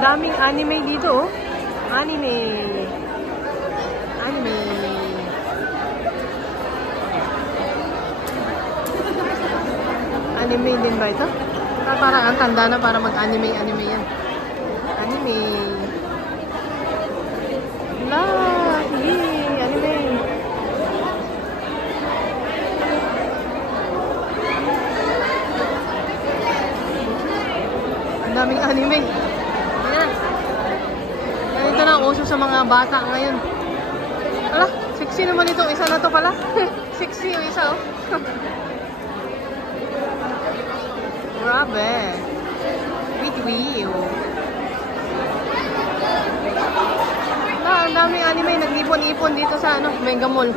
daming anime dito, oh. Anime. Anime. Anime din ba ito? Parang ang tanda na para mag-anime yan. Anime. La, anime. Ang daming anime. Ayan. Ganito na ang uso sa mga bata ngayon. Ala, sexy naman itong isa na to pala. Sexy yung isa, oh. Grabe. Wee-wee. Ang daming anime. Nag-ipon-ipon dito sa Mega Mall.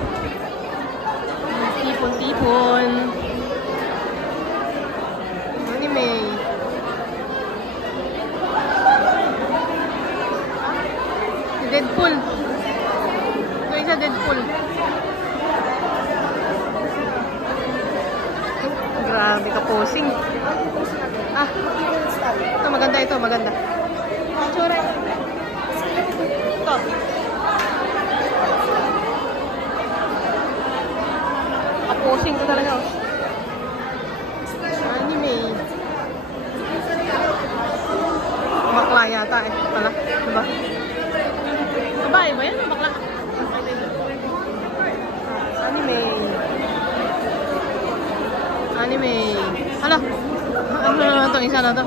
Ipon-ipon. Anime. Deadpool. Ito isa Deadpool. Grabe ka posing. Ito maganda ito, maganda. Tsura ito. Ito. Posing ko talaga, oh. Anime. Bakla yata eh. Pala, diba? Babae ba yan? Bakla? Anime. Anime. Hala. Ano naman itong isa na to?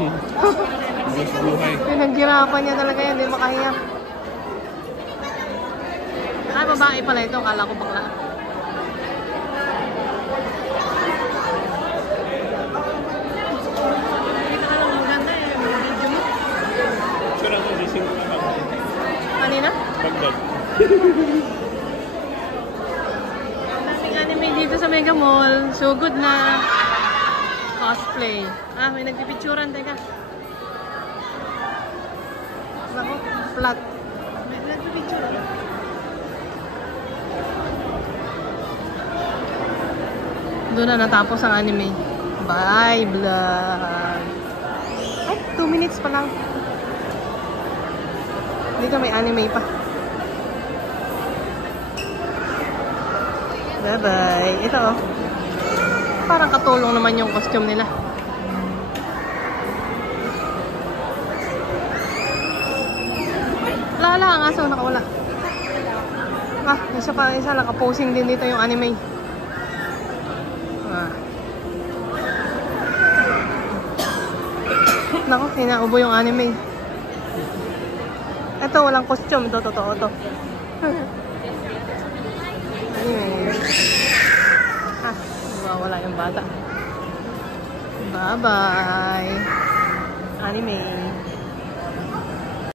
Pinaghirapan niya talaga yan. Hindi makahiya. Ay, babae pala ito. Kala ko bakla. Kanina? Bagdad. Daming anime dito sa Mega Mall. So good na cosplay. May nagpipicturan. Teka. Ako, flat. May nagpipicturan. Doon na natapos ang anime. Bye, vlog. Ay, 2 minutes pa lang. Dito may anime pa. Bye-bye. Ito, oh. Parang katulong naman yung costume nila. Lala, ang aso nakawala. Isa nakaposing din dito yung anime. Naku, hinaubo yung anime. Ito, walang costume. Ito, totoo to. Anyway. Wala yung bata. Bye-bye. Anime.